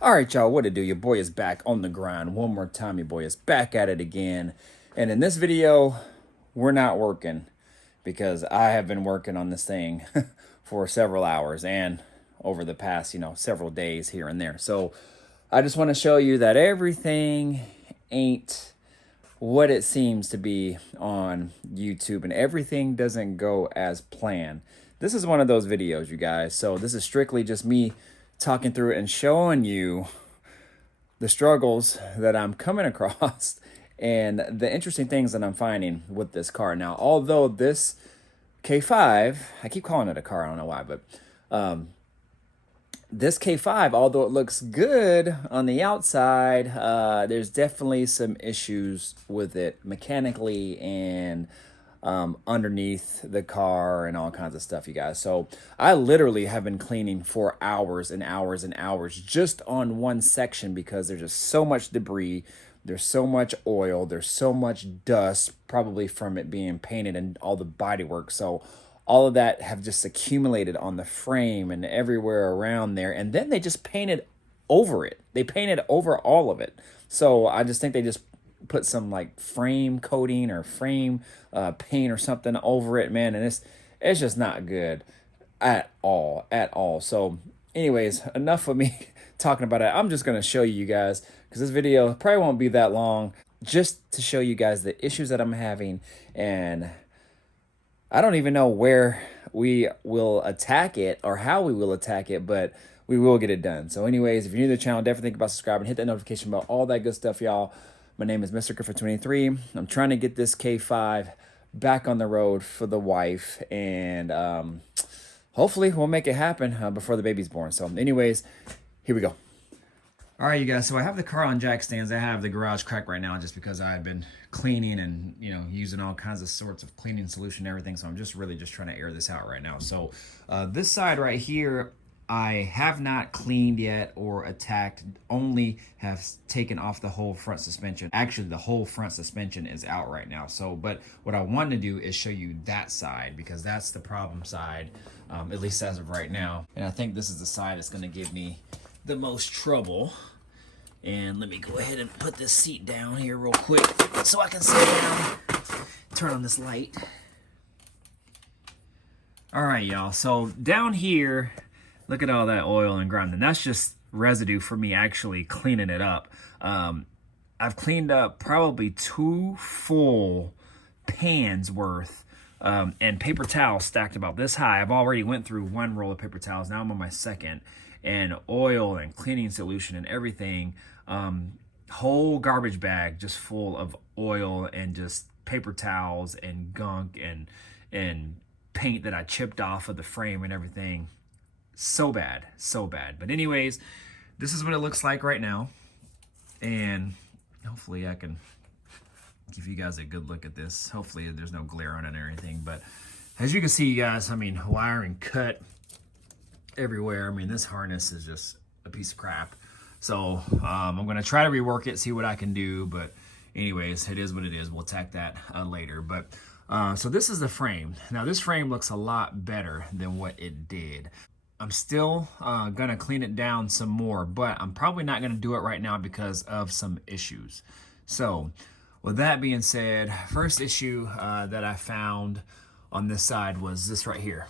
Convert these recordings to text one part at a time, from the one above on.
All right, y'all, what to do? Your boy is back on the grind. One more time, your boy is back at it again. And in this video, we're not working because I have been working on this thing for several hours and over the past, several days here and there. So I just want to show you that everything ain't what it seems to be on YouTube and everything doesn't go as planned. This is one of those videos, you guys. So this is strictly just me talking through it and showing you the struggles that I'm coming across and the interesting things that I'm finding with this car. Now, although this K5, I keep calling it a car, I don't know why, but this K5, although it looks good on the outside, there's definitely some issues with it mechanically and underneath the car and all kinds of stuff, you guys. So I literally have been cleaning for hours and hours and hours just on one section because there's just so much debris. There's so much oil. There's so much dust, probably from it being painted and all the body work. So all of that have just accumulated on the frame and everywhere around there. And then they just painted over it. They painted over all of it. So I just think they just put some like frame coating or frame paint or something over it, man, and it's just not good at all. So anyways, enough of me talking about it. I'm just gonna show you guys, because this video probably won't be that long, just to show you guys the issues that I'm having. And I don't even know where we will attack it or how we will attack it, but we will get it done. So anyways, if you're new to the channel, definitely think about subscribing, hit that notification bell, all that good stuff, y'all. My name is Mr. Griffin 23. I'm trying to get this K5 back on the road for the wife, and hopefully we'll make it happen before the baby's born. So anyways, here we go. All right, you guys, so I have the car on jack stands. I have the garage cracked right now just because I've been cleaning and, using all kinds of sorts of cleaning solution and everything. So I'm just really just trying to air this out right now. So this side right here, I have not cleaned yet or attacked, only have taken off the whole front suspension. Actually, the whole front suspension is out right now. So, but what I want to do is show you that side, because that's the problem side, at least as of right now. And I think this is the side that's going to give me the most trouble. And let me go ahead and put this seat down here real quick so I can sit down, turn on this light. All right, y'all, so down here, look at all that oil and grime, and that's just residue for me actually cleaning it up. I've cleaned up probably 2 full pans worth and paper towels stacked about this high. I've already went through 1 roll of paper towels. Now I'm on my second. And oil and cleaning solution and everything. Whole garbage bag just full of oil and just paper towels and gunk and paint that I chipped off of the frame and everything. So bad, so bad. But anyways, this is what it looks like right now. And hopefully I can give you guys a good look at this. Hopefully there's no glare on it or anything. But as you can see, you guys, I mean, wiring cut everywhere. I mean, this harness is just a piece of crap. So I'm going to try to rework it, see what I can do. But anyways, it is what it is. We'll attack that later. But so this is the frame. Now this frame looks a lot better than what it did. I'm still going to clean it down some more, but I'm probably not going to do it right now because of some issues. So with that being said, first issue that I found on this side was this right here.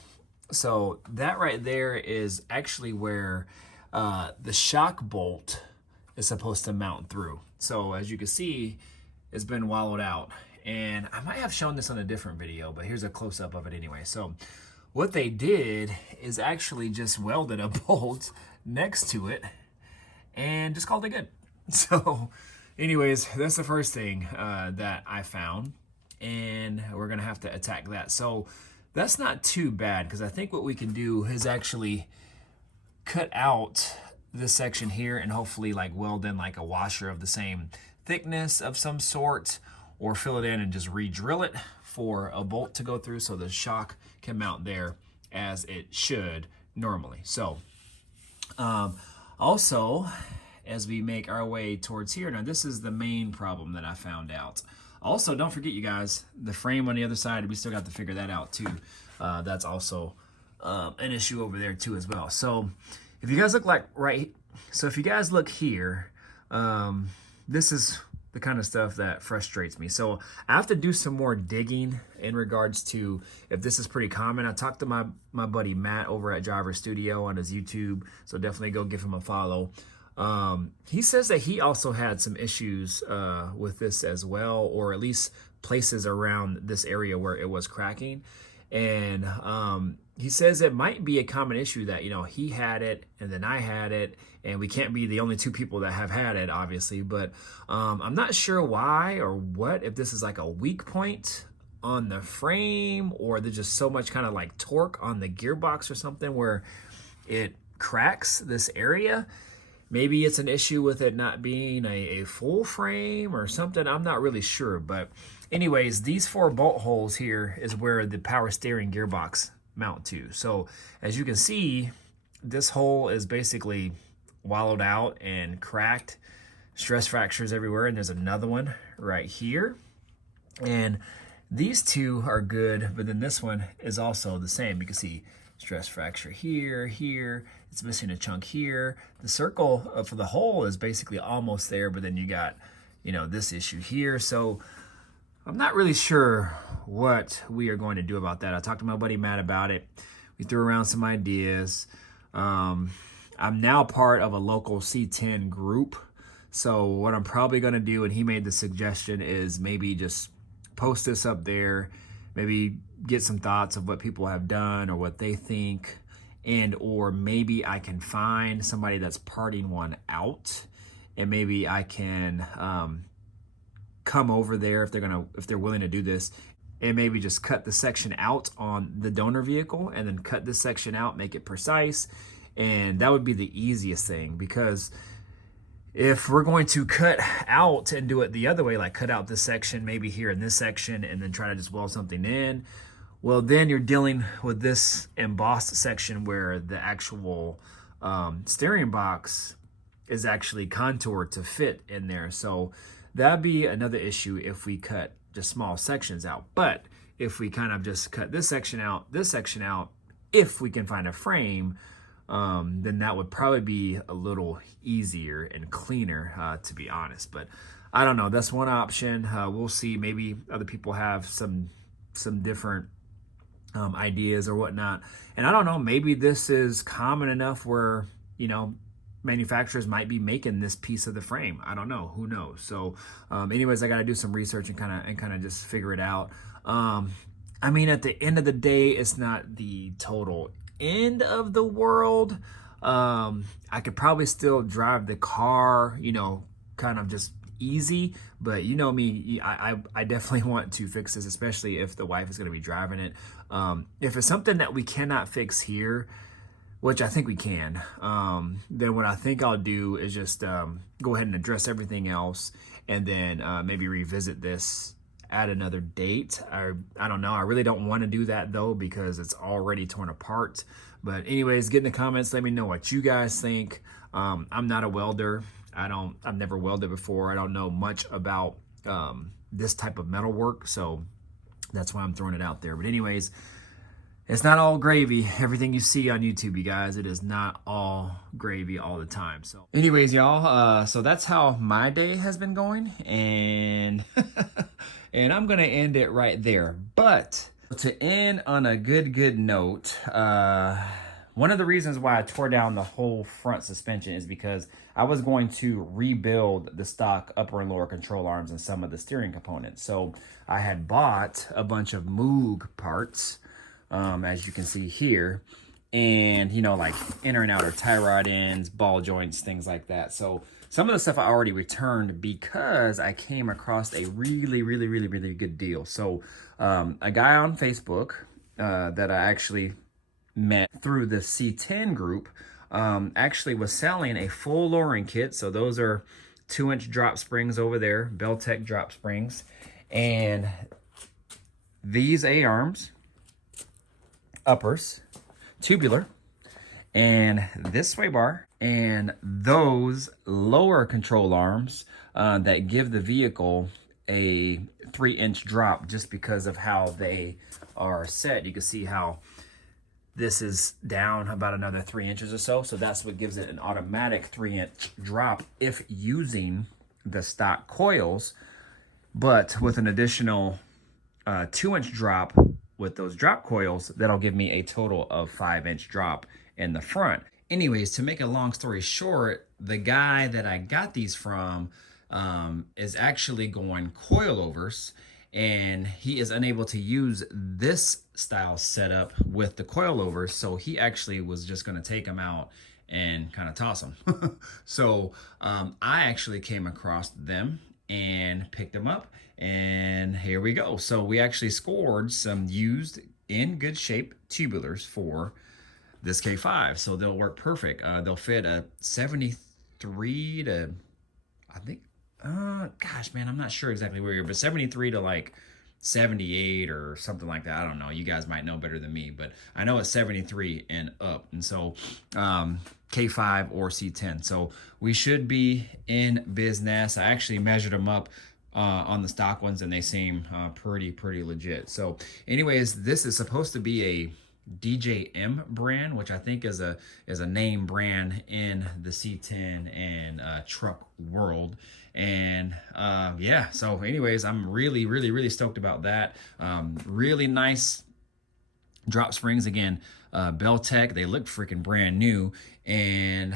So that right there is actually where the shock bolt is supposed to mount through. So as you can see, it's been wallowed out. And I might have shown this on a different video, but here's a close-up of it anyway. So what they did is actually just welded a bolt next to it and just called it good. So anyways, that's the first thing that I found. And we're going to have to attack that. So that's not too bad, because I think what we can do is actually cut out this section here and hopefully like weld in like a washer of the same thickness of some sort, or fill it in and just re-drill it for a bolt to go through so the shock can mount there as it should normally. So also, as we make our way towards here, now this is the main problem that I found out. Also, don't forget, you guys, the frame on the other side, we still got to figure that out too. That's also an issue over there too as well. So if you guys look like right So if you guys look here, this is the kind of stuff that frustrates me. So I have to do some more digging in regards to if this is pretty common. I talked to my buddy Matt over at Driver Studio on his YouTube, so definitely go give him a follow. He says that he also had some issues with this as well, or at least places around this area where it was cracking. And he says it might be a common issue that, you know, he had it and then I had it, and we can't be the only two people that have had it, obviously. But I'm not sure why or what, if this is like a weak point on the frame, or there's just so much kind of like torque on the gearbox or something where it cracks this area. Maybe it's an issue with it not being a full frame or something. I'm not really sure. But anyways, these 4 bolt holes here is where the power steering gearbox mount to. So as you can see, this hole is basically wallowed out and cracked. Stress fractures everywhere. And there's another one right here. And these 2 are good, but then this one is also the same. You can see stress fracture here, here. It's missing a chunk here. The circle for the hole is basically almost there, but then you got, you know, this issue here. So I'm not really sure what we are going to do about that. I talked to my buddy Matt about it. We threw around some ideas. I'm now part of a local C10 group. So what I'm probably going to do, and he made the suggestion, is maybe just post this up there, maybe get some thoughts of what people have done or what they think, and or maybe I can find somebody that's parting one out, and maybe I can come over there if they're willing to do this, and maybe just cut the section out on the donor vehicle and then cut this section out, make it precise. And that would be the easiest thing, because if we're going to cut out and do it the other way, like cut out this section, maybe here in this section, and then try to just weld something in, well, then you're dealing with this embossed section where the actual steering box is actually contoured to fit in there. So that'd be another issue if we cut just small sections out. But if we kind of just cut this section out, if we can find a frame, then that would probably be a little easier and cleaner, to be honest. But I don't know. That's one option. We'll see. Maybe other people have some different ideas or whatnot. And I don't know. Maybe this is common enough where, you know, manufacturers might be making this piece of the frame. I don't know. Who knows? So, anyways, I got to do some research and kind of just figure it out. I mean, at the end of the day, it's not the total end of the world. I could probably still drive the car, you know, kind of just easy, but you know me, I definitely want to fix this, especially if the wife is going to be driving it. If it's something that we cannot fix here, which I think we can, then what I think I'll do is just go ahead and address everything else, and then maybe revisit this at another date. I don't know. I really don't want to do that though, because it's already torn apart. But anyways, get in the comments. Let me know what you guys think. I'm not a welder. I've never welded before. I don't know much about this type of metal work. So that's why I'm throwing it out there. But anyways, it's not all gravy. Everything you see on YouTube, you guys, it is not all gravy all the time. So anyways, y'all, so that's how my day has been going. And and I'm going to end it right there. But to end on a good note, one of the reasons why I tore down the whole front suspension is because I was going to rebuild the stock upper and lower control arms and some of the steering components. So I had bought a bunch of Moog parts, as you can see here, and, you know, like inner and outer tie rod ends, ball joints, things like that. So some of the stuff I already returned because I came across a really good deal. So a guy on Facebook that I actually met through the C10 group actually was selling a full lowering kit. So those are 2-inch drop springs over there, Beltec drop springs, and these A-arms, uppers, tubular, and this sway bar, and those lower control arms that give the vehicle a 3-inch drop just because of how they are set. You can see how this is down about another 3 inches or so. So that's what gives it an automatic 3-inch drop if using the stock coils. But with an additional 2-inch drop with those drop coils, that'll give me a total of 5-inch drop in the front. Anyways, to make a long story short, the guy that I got these from is actually going coilovers, and he is unable to use this style setup with the coilovers, so he actually was just going to take them out and kind of toss them. So I actually came across them and picked them up, and here we go. So we actually scored some used in good shape tubulars for this K5, so they'll work perfect. They'll fit a 73 to, I think, gosh, man, I'm not sure exactly where you're, but 73 to like 78 or something like that. I don't know. You guys might know better than me, but I know it's 73 and up. And so K5 or C10. So we should be in business. I actually measured them up on the stock ones, and they seem pretty legit. So anyways, this is supposed to be a DJM brand, which I think is a name brand in the C10 and truck world. And yeah, so anyways, I'm really stoked about that. Really nice drop springs. Again, Beltec, they look freaking brand new. And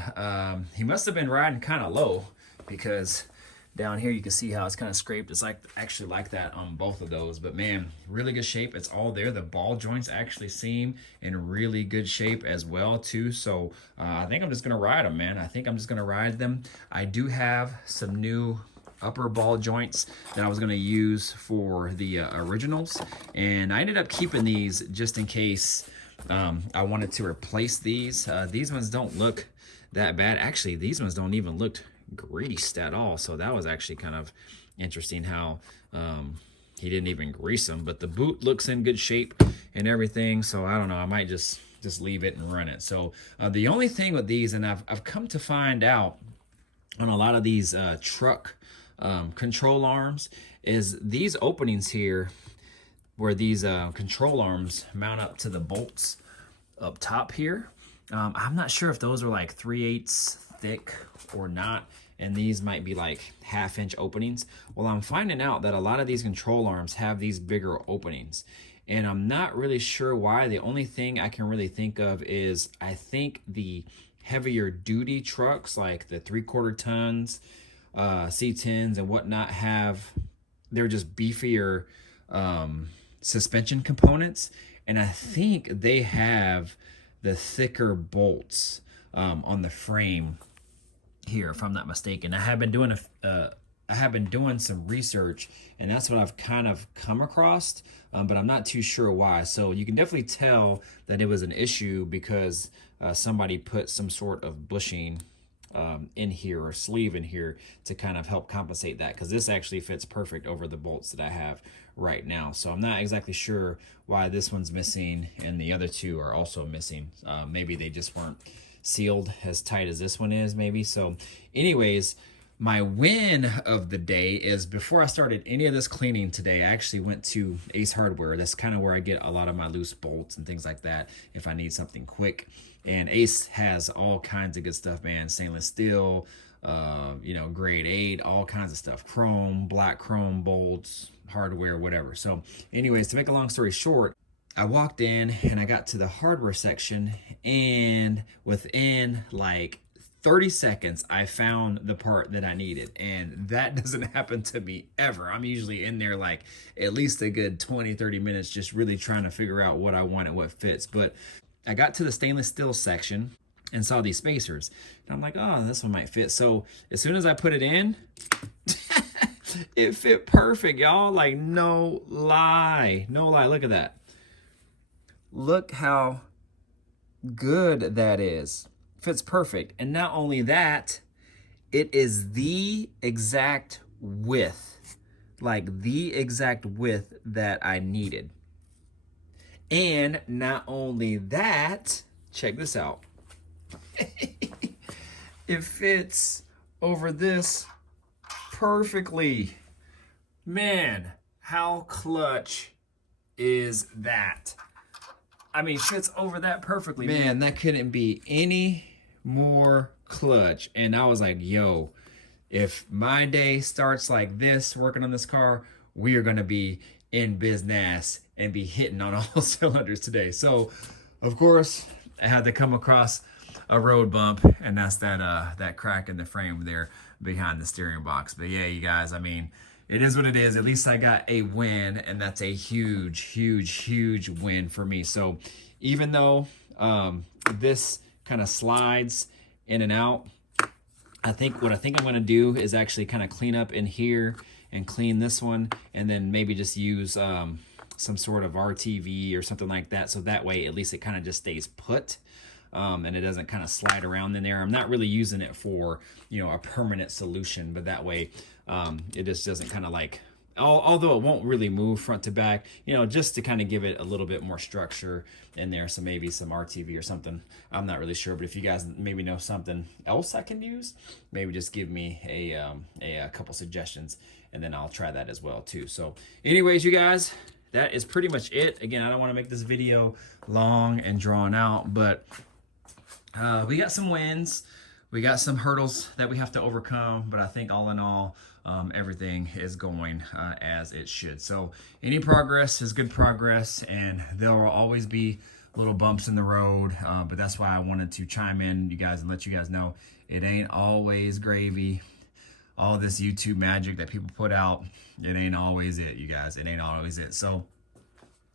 he must have been riding kind of low, because down here you can see how it's kind of scraped. It's like actually like that on both of those, but man, really good shape. It's all there. The ball joints actually seem in really good shape as well too. So I think I'm just gonna ride them, man. I think I'm just gonna ride them. I do have some new upper ball joints that I was gonna use for the originals, and I ended up keeping these just in case I wanted to replace these. These ones don't look that bad. Actually, these ones don't even look greased at all, so that was actually kind of interesting how he didn't even grease them. But the boot looks in good shape and everything, so I don't know, I might just leave it and run it. So the only thing with these, and I've come to find out on a lot of these truck control arms, is these openings here where these control arms mount up to the bolts up top here. I'm not sure if those are like 3/8 thick or not, and these might be like 1/2-inch openings. Well, I'm finding out that a lot of these control arms have these bigger openings, and I'm not really sure why. The only thing I can really think of is I think the heavier duty trucks, like the 3/4 tons, C10s and whatnot, they're just beefier suspension components, and I think they have the thicker bolts on the frame here, if I'm not mistaken. I have been doing some research, and that's what I've kind of come across, but I'm not too sure why. So you can definitely tell that it was an issue because somebody put some sort of bushing in here, or sleeve in here, to kind of help compensate that, because this actually fits perfect over the bolts that I have right now. So I'm not exactly sure why this one's missing and the other two are also missing. Maybe they just weren't sealed as tight as this one is, maybe. So anyways, my win of the day is, before I started any of this cleaning today, I actually went to Ace Hardware. That's kind of where I get a lot of my loose bolts and things like that if I need something quick. And Ace has all kinds of good stuff, man. Stainless steel, you know, grade 8, all kinds of stuff. Chrome, black chrome bolts, hardware, whatever. So anyways, to make a long story short, I walked in and I got to the hardware section, and within like 30 seconds, I found the part that I needed. And that doesn't happen to me ever. I'm usually in there like at least a good 20-30 minutes just really trying to figure out what I want and what fits. But I got to the stainless steel section and saw these spacers, and I'm like, oh, this one might fit. So as soon as I put it in, it fit perfect, y'all. Like, no lie. Look at that. Look how good that is. Fits perfect. And not only that, it is the exact width, like the exact width that I needed. And not only that, check this out. It fits over this perfectly. Man, how clutch is that? I mean, fits over that perfectly. Man, that couldn't be any more clutch. And I was like, yo, if my day starts like this, working on this car, we are going to be in business and be hitting on all cylinders today. So, of course, I had to come across a road bump, and that's that crack in the frame there behind the steering box. But yeah, you guys, I mean, it is what it is. At least I got a win, and that's a huge, huge, huge win for me. So even though this kind of slides in and out, what I think I'm gonna do is actually kind of clean up in here and clean this one, and then maybe just use some sort of RTV or something like that, so that way at least it kind of just stays put. And it doesn't kind of slide around in there. I'm not really using it for, you know, a permanent solution, but that way it just doesn't kind of like, although it won't really move front to back, you know, just to kind of give it a little bit more structure in there. So maybe some RTV or something. I'm not really sure, but if you guys maybe know something else I can use, maybe just give me a couple suggestions, and then I'll try that as well too. So anyways, you guys, that is pretty much it. Again, I don't want to make this video long and drawn out, but we got some wins, we got some hurdles that we have to overcome, but I think all in all, everything is going as it should. So any progress is good progress, and there will always be little bumps in the road, but that's why I wanted to chime in, you guys, and let you guys know it ain't always gravy. All this YouTube magic that people put out, it ain't always it, you guys. It ain't always it. So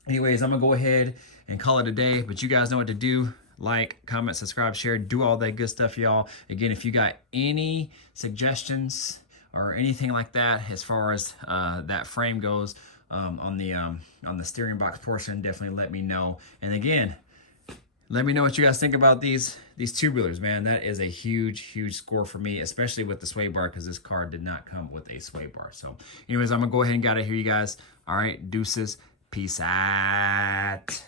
anyways, I'm gonna go ahead and call it a day, but you guys know what to do. Like, comment, subscribe, share, do all that good stuff, y'all. Again, if you got any suggestions or anything like that as far as that frame goes on the steering box portion, definitely let me know. And again, let me know what you guys think about these tubulars, man. That is a huge, huge score for me, especially with the sway bar, because this car did not come with a sway bar. So anyways, I'm gonna go ahead and get out of here, you guys. All right, deuces, peace out.